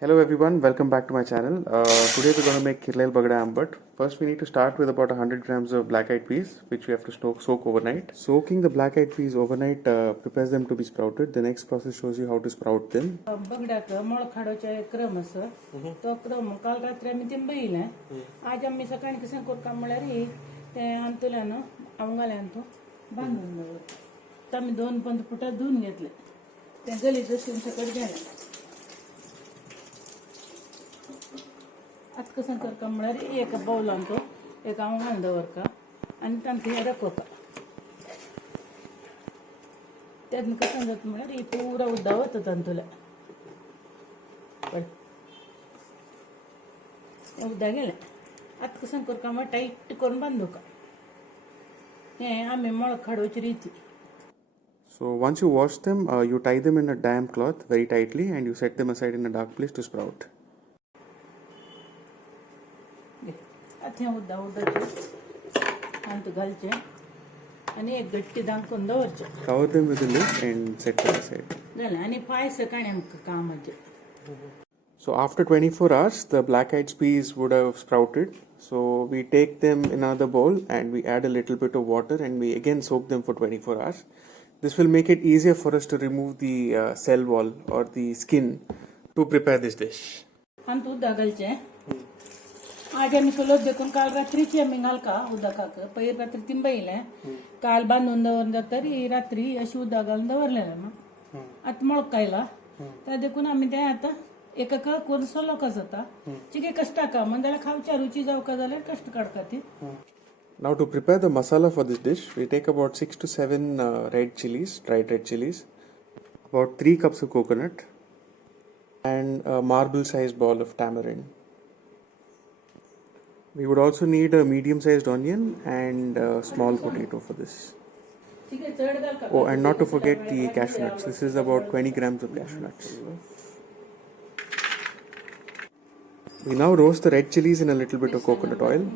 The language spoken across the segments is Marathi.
Hello everyone, welcome back to my channel. Today we're going to make Kirlaile Bagde Ambat. First we need to start with about 100 grams of black-eyed peas, which we have to soak overnight. Soaking the black-eyed peas overnight prepares them to be sprouted. The next process shows you how to sprout them. बगड्याक मोळ खाडोचे क्रम आसा तो क्रम काल रात्री आमी तिंबयले आज आमी सकाळी कशें करता म्हळ्यार ते अंतुल्यान आवंगाल्यान तो बांदून दवर आमी 2-5 फुटां धुवन घेतले ते गलीच असून सकट गेले आज कशें करता म्हळ्यार एक बावलान तो एक आवंगान दवरका आनी तांकां हे रखोवपा त्यातून कशें जाता म्हळ्यार ही पुरा उद्दा वता तांतुल्या उद्दा गेले आतां कशें करता म्हळ्यार टायट करून बांदूका हें आमी मोळ खाडोवची रिती. So once you wash them, you tie them in a damp cloth very tightly and you set them aside in a dark place to sprout. आता हें उद्दा उद्दाचें अंत घालचें आनी एक गट्टी दांकून दवरचें. Cover them with a lid and set them aside. जालें आनी पाय सकाळीं आमकां कामाचें. So after 24 hours, the black-eyed peas would have sprouted. So we take them in another bowl and we add a little bit of water and we again soak them for 24 hours. This will make it easier for us to remove the cell wall or the skin to prepare this dish. अंत उद्दा घालचें. आज आमी सुलभ देखून काल रात्रीची आमी घालका उदकाक पयर रात्री तिंबयलें काल बांदून दवरून जाता रात्री अशी उदक घालून दवरलेलें न्हू आतां मोळक कायला त्या देखून आमी तें आतां एक करून सोलोका जाता चिके कश्टा काम जाल्यार खावच्या रुची जावका जाल्यार कश्ट काडका ती. Now to prepare the masala for this dish, we take about 6 to 7 red chillies, dried red chillies, about 3 cups of coconut, and a marble-sized ball of tamarind. We would also need a medium-sized onion and a small potato for this. Oh, and not to forget the cashew nuts. This is about 20 grams of cashew nuts. We now roast the red chillies in a little bit of coconut oil.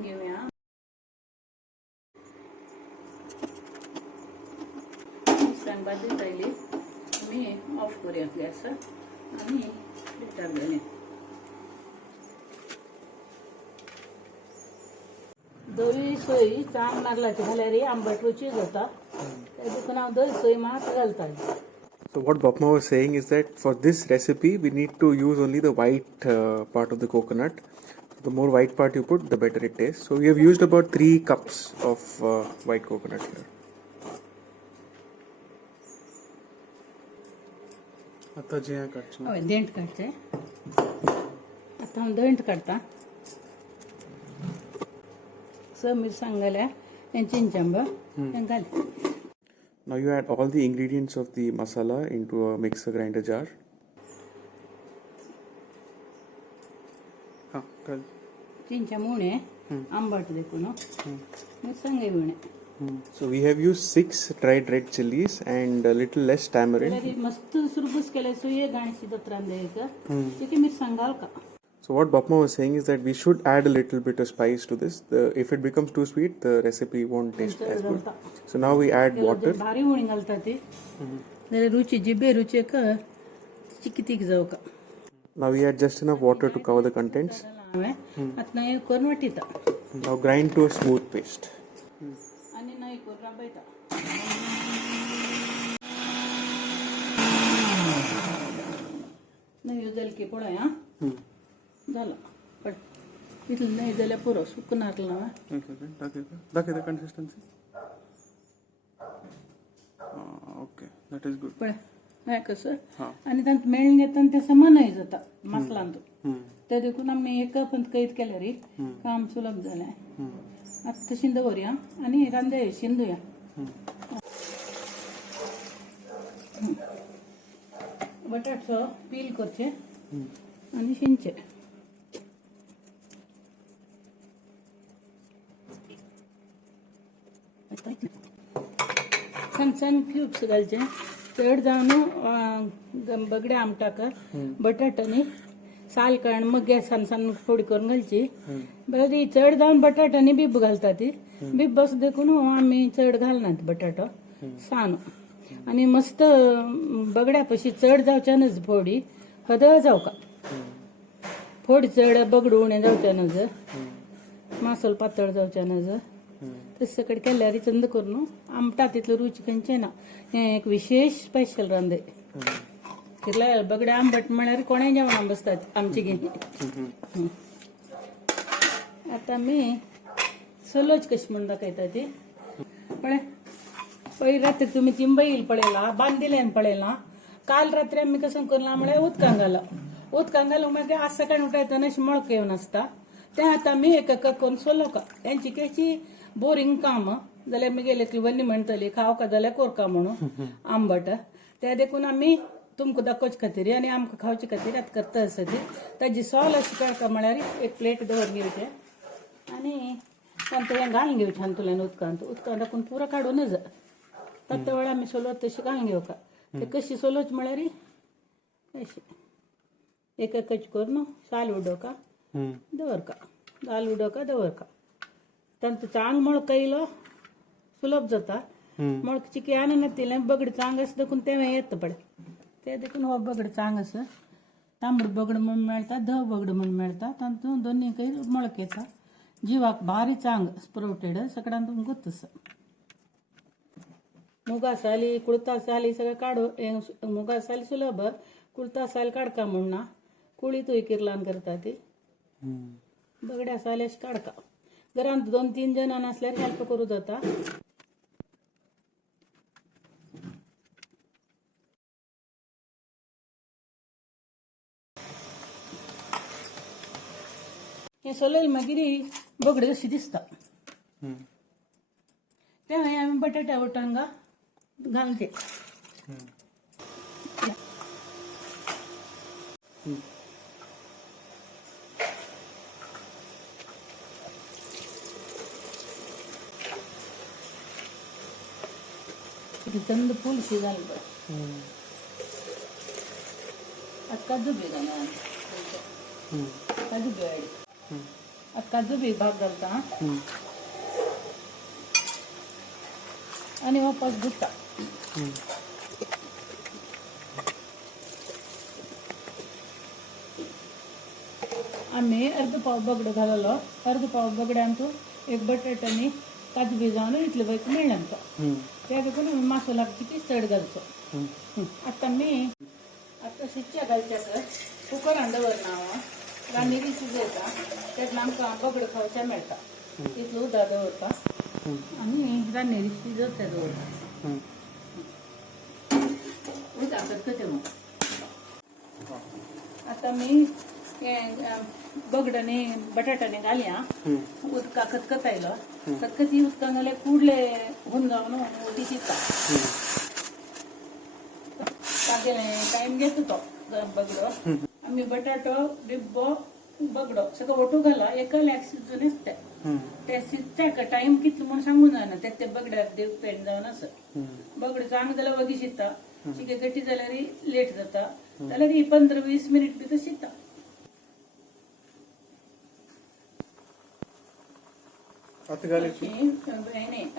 Of करूया गॅस आनी पिठाक घालया दोरी सोय चांग नारळाची घाल्यार आंबट रुची जाता त्या देखून हांव दोरी सोय मात घालता. So what Bapma was saying is that for this recipe we need to use only the white part of the coconut. The more white part you put, the better it tastes. So we have used about 3 cups of white coconut here. आता जे काढतो हय देंट काडचें आतां हांव देंट काडटा स मिरसांग घाल्या हें चिंचांब हें घाल. Now you add all the ingredients of the masala into a mixer grinder jar. चिंचा मुणे आंबट देखून मिरसांगे मुणे. So we have used 6 dried red chillies and a little less tamarind. मस्त सुरबूस केले सुये गाणशी दत्रान देयका चिके मिरसांग घालका. So what Bapma was saying is that we should add a little bit of spice to this. If it becomes too sweet, the recipe won't taste as good. So now we add water. भारी उणी घालता ती जाल्यार रुची जिबे रुचेक चिकितीक जावका. Now we add just enough water to cover the contents. हांवें आतां हें करून वाटिता. Now grind to a smooth paste. आनी न्हय करून राबयता. न्हय जाली की पळय आं झालं पण इतलें न्हय जाल्यार पुरो सुकनार ना दाखय the consistency. Okay, that is good. पळय हें कसं आनी तांत मेळून घेता आनी ते समनय जाता मसलान ते देखून आमी एक पंत कैद केल्यार काम सुलभ जालें. आतां तशीं दवरया आनी रांदया शिंदुया. बटाटो पील करचे आनी शिंदचे. सन सन क्यूब्स घालचे चड जावन बगड्या आमटाक बटाटांनी साल काडून मग गॅसान सान फोडी करून घालची. बरें चड जावन बटाटांनी बीब घालता ती बीब बस देखून आमी चड घालनात बटाटो सान आनी मस्त बगड्या पशी चड जावच्यानच फोडी हदळ जावका थोडी चड बगडून जावच्या नज मासोल पातळ जावच्या नज तसं कडे केल्यार चंद करून आमटा तितलं रुची खंयचें ना हें एक विशेष स्पेशल रांदे किर्लाile बगडे आंबट म्हळ्यार कोणें जेवणां बसतात आमची गेली आता मी सलोच कशी म्हणून दाखयता ती पळय पळय रात्री तुम्ही तिंबईल पळयला बांदिलेन पळयला काल रात्री आम्ही कसं करला म्हळ्यार उदकांत घालून मागीर आज सकाळी उठयतना अशी मोळक येवन आसता तें आतां आमी एक करून सोलोका तेंची केची बोरिंग काम जाल्यार आमी गेले की वन्नी म्हणटली खावका जाल्यार कोरका म्हणून आंबट ते देखून आमी तुमकां दाखोवचे खातीर आनी आमकां खावचे खातीर आतां करता आसा ती ताजी सॉल अशी काडका म्हळ्यार एक प्लेट दवर घेवचें आनी तांतूं हें घालून घेवचें हातूंतल्यान उदकांत दाखून पुरो काडून नज तांते वेळार आमी सोलत तशी घालून घेवका ते कशी सोलोवची म्हळ्यार अशी एक करून साल उडोवका दवरका दाल उडोवका दवरका तांतूं चांग मोळक येयलो सुलभ जाता मोळक चिकी आनी नातिलें बगड चांग आसा देखून तें येता पळय ते देखून हो बगड चांग आसा तांबड बगड म्हणून मेळटा धव बगड म्हणून मेळटा तांतूं दोनीय मोळक येता जिवाक भारी चांग स्प्राउटेड सगळ्यांत तुमकां तसं मुगा साली कुळता साली सगळें काडू मुगा साली सुलभ कुळता साल काडका म्हणना कुळीतूय किर्लान करता ती बगड्या साली अशी काडका घरांत 2-3 जणां आसल्यार हेल्प करूं जाता हे सोलयले मागीर बगडी अशी दिसता ते आमी बटाट्या उटंगा घालते चंद फूल शिजायला पळय आता काजू बी घाला काजू बी आता काजू बी भाग घालता आणि वापस धुता आम्ही अर्ध पाव बगडो घाललो अर्ध पाव बगड्यांतू एक बटाट्यानी काजू बी जावन इतले बैक मेळ्ळें आमकां त्या देखून आमी मासोलाची पीस चड घालचो आता मी आता शिच्या घालच्या कुकरान दवरना हांव रान्नीर शिजयता तेन्ना आमकां बगडो खावचें मेळटा इतलो उदक दवरता आनी रान्नीर शिजत ते दवरता उदक खतखतें मग आता मी बगडाने बटाट्याने घालया उदका खतखतायलो खतखती उदकान जाल्यार कुडले होऊन जावन उदी शिजता टायम घेता तो बगडो आमी बटाटो बिब्बो बगडो सगळं ओटू घाला एका लॅक शिजून येता ते शिजता टायम कितलो म्हूण सांगून जायना ते बगड्याक डिपेंड जावन आसा बगडो चांग जाल्यार वगी शिजता चिके गट्टी जाल्यार लेट जाता जाल्यार 15-20 मिनिट भितर शिजता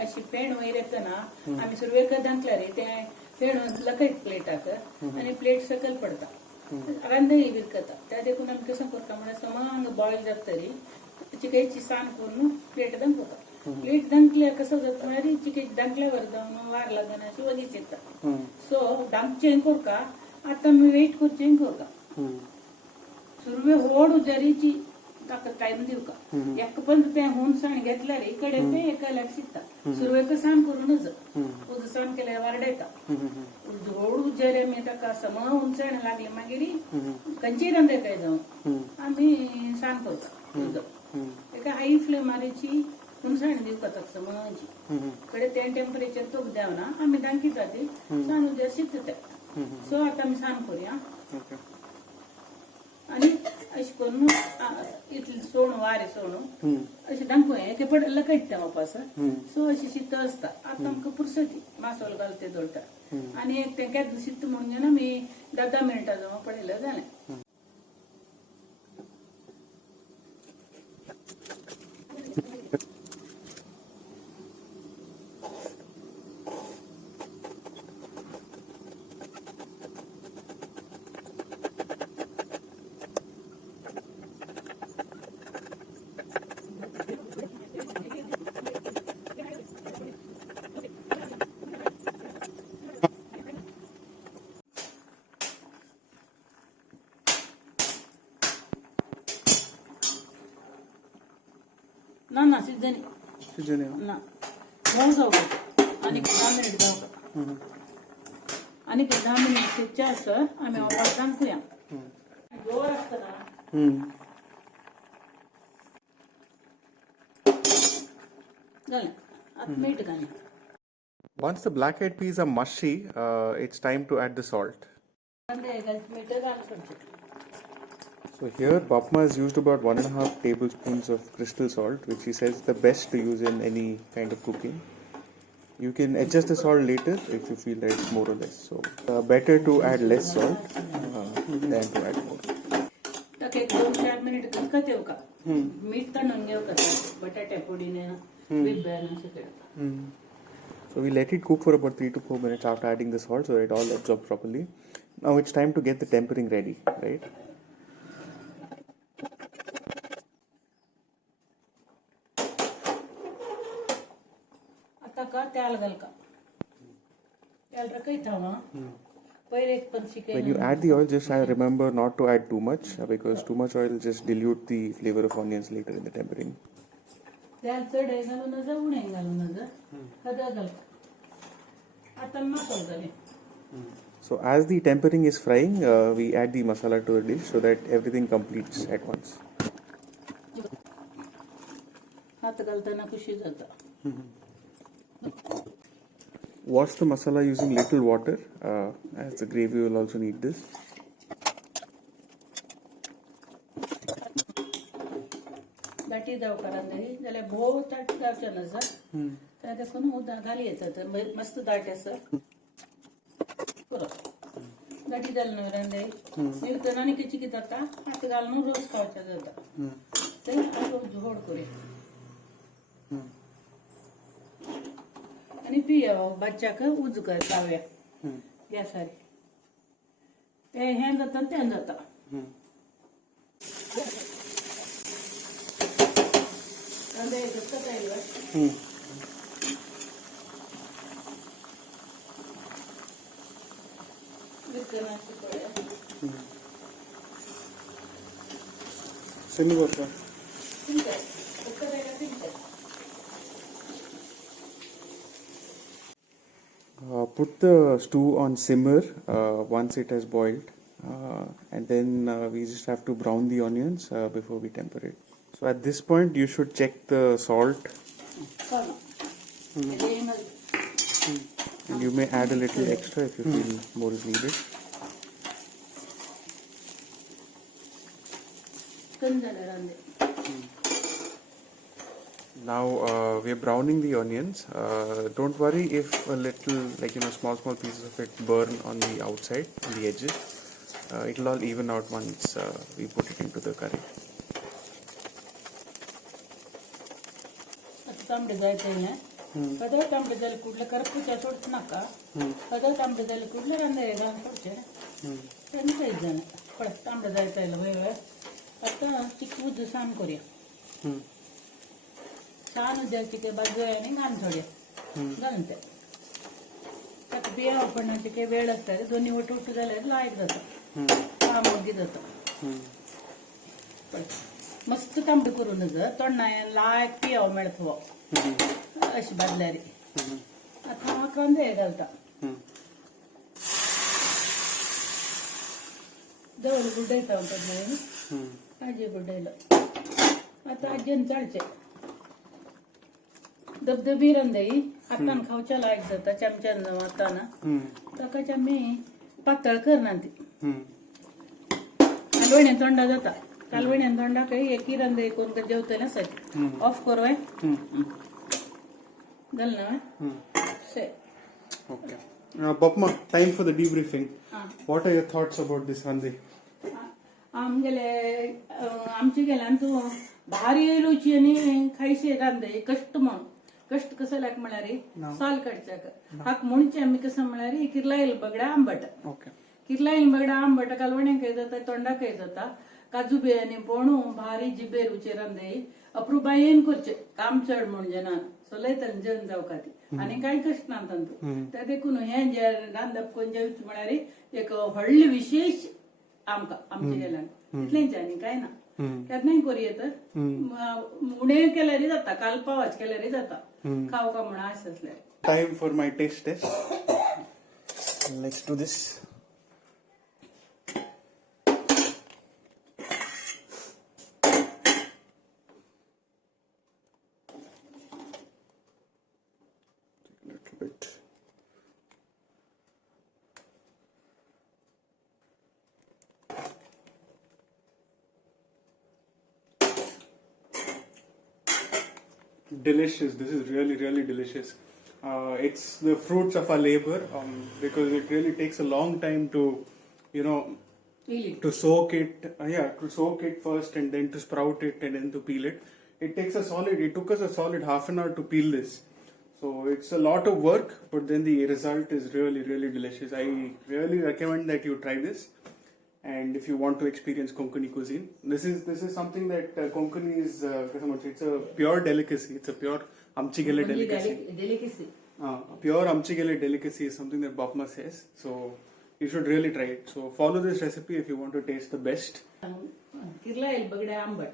अशी पेण वयर येतना आमी सुरवेक दांतल्यार ते पेण लकयत प्लेटाक आनी प्लेट सकयल पडता रांदय विरकता त्या देखून आमी कसं करता म्हळ्यार समांग बॉयल जाता तरी चिकेची साण करून प्लेट दंकता प्लेट दंकल्यार कसं जाता म्हळ्यार चिकेची दंकल्यावर जावन वार लागना अशी वगीच येता सो दांकचें करता आतां आमी वेट करचें करता सुरवे व्हड उजारीची ताका टायम दिवका एक पण ते हुणसाण घेतल्यार इकडे ते एका लायक शिकता सुरवेक साण करूनच उजसाण केल्यार वारडायता व्हड उज्जारी आमी ताका सम हुणसाण लागले मागीर खंयचीय रांदय काय जावन आमी साण करता एका हाय फ्लेमारीची हुणसाण दिवका ताका समजी कडे ते टेम्परेचर तोप देवना आमी दांकिता ती साण उजार शिकता सो आता आमी साण करूया आणि अशी करून इतली सोणू वारे सोणू अशी दांखोया एके पड लकयत ते वापस सो अशी शित असता आता आमकां पुरसती मासोल घालते दवरता आणि एक ते केद शित म्हणून घेवन आमी 10 मिनटां जावं पडयलें जालें ना सिद्धनी शिजने ना जाऊ जाऊ आणि 10 मिनिट जाऊ आणि 10 मिनिट शिजच्या असं आम्ही ऑर्डर सांगूया जोर असतं ना झालं आता मीठ घाल. Once the black-eyed peas are mushy, it's time to add the salt. मीठ घाल थोडं. So here Bapma has used about 1.5 tablespoons of crystal salt, which he says is the best to use in any kind of cooking. You can adjust the salt later if you feel that it's more or less. So better to add less salt than to add more. तर एक 2-4 मिनिट कच्चा ठेव का मीठ तळून घेऊ का बटाट्या पोडीने बिब्याने सगळं. So we let it cook for about 3 to 4 minutes after adding the salt so it all absorbs properly. Now it's time to get the tempering ready, right? आता का तेल घाल का तेल रकाई थांबा पहिले एक पण शिकाय. When you add the oil, just remember not to add too much because too much oil just dilute the flavor of onions later in the tempering. तेल चढे घालून जा उणे घालून जा हदा घाल आता मसाला घाल. So as the tempering is frying, we add the masala to the dish so that everything completes at once. हात घालताना खुशी जाता. Wash the masala using little water as the gravy will also need this. दाटी जाऊ करांदरी जाल्यार भोव ताट जावचे नजा त्या देखून उदक घाली येतात मस्त दाट असं पुरो दाटी जाल नवरांदे निवतन आणि किची की जाता हात घालून रोज खावचे जाता ते रोज झोड करे आणि पिया बच्चाक उज कर काव्या या सारी ते हे जाता ते जाता. Put the stew on simmer once it has boiled and then we just have to brown the onions before we temper it. So at this point you should check the salt and you may add a little extra if you feel more is needed. Now we are browning the onions. Don't worry if a little small pieces of it burn on the outside, on the edges. It will all even out once we put it into the curry. तांबडे जायचे कदा तांबडे जाले कुठले करपूच्या सोडच नका कदा तांबडे जाले कुठले रांदे घालून सोडचे त्यांनी काही जण पडत तांबडे जायचं वेगळं. आता चिकू उज साम करूया छान उद्याची काही बाजू आणि घाण थोड्या घालून त्यात बिया वापरण्याचे काही वेळ असतात दोन्ही वट झाले लायक जातं काम वगैरे जातं मस्त तांबडी करून तोंडा लायक पियाव मेळतो अशी बादल्यारी. आता कांदे घालता दवल गुड्डयता आजी गुड्डयला आता आजीन चालचे धबधबी रंदई हातान खावच्या लायक जाता चमच्यान वाताना ताकाच्या मी पातळ करना ती कालवण्या तोंडा जाता कालवण्या तोंडा काही एकी रंदई करून जेवतले साठी ऑफ करवाय घाल ना से. Okay. Bapma, time for the debriefing. What are your thoughts about this randi? आमचे गेल्यान तू भारी रुची आणि खायचे रांदे कष्ट म्हणून कष्ट कसं लाग म्हळ्यार साल काडच्या हाक म्हणचे आम्ही कसं म्हळ्यार किर्लाइल बगडा आंबट किर्लाइल बगडा आंबट कालवण्या काही जाता तोंडा काही जाता काजू बियाणे पोणू भारी जिबे रुची रांदे अप्रूबाई येन करचे काम चढ म्हणजे ना सोलय तर जन जाऊ का ती आणि काही कष्ट ना तू त्या देखून हे जे रांदप कोण जेवच म्हळ्यार एक व्हडले विशेष आमका आमचे गेल्यान इतलेंच आणि काय ना. त्यात नाही करूं येतं उणे केल्यारय जाता कालपावाच केल्यारय जाता खाव का म्हणा असं असल्यार Time for my taste test. Let's do this. A little bit. Delicious. This is really, really delicious. It's the fruits of our labor because it really takes a long time to, to soak it. To soak it first and then to sprout it and then to peel it. It took us a solid half an hour to peel this. So it's a lot of work, but then the result is really, really delicious. I really recommend that you try this. And if you want to experience Konkani cuisine, this is something that Konkani is. It's a pure delicacy. It's a pure Amchigele delicacy. Pure Amchigele delicacy is something that Bapma says. So you should really try it. So follow this recipe if you want to taste the best. Kirlaile Bagde Ambat.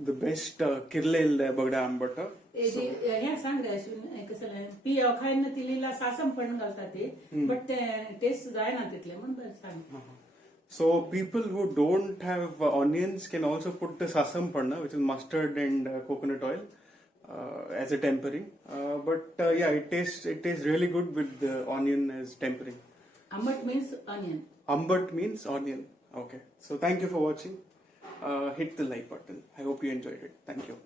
The best Kirlaile Bagde Ambat. हे सांग रे कसं पिया खायला तिलीला सासम पण घालतात ते बट टेस्ट जाय ना तितले म्हणून सांग So people who don't have onions can also put the sasam panna, which is mustard and coconut oil, as a tempering. It tastes really good with the onion as tempering. Ambat means onion. Ambat means onion. Okay. So thank you for watching. Hit the like button. I hope you enjoyed it. Thank you.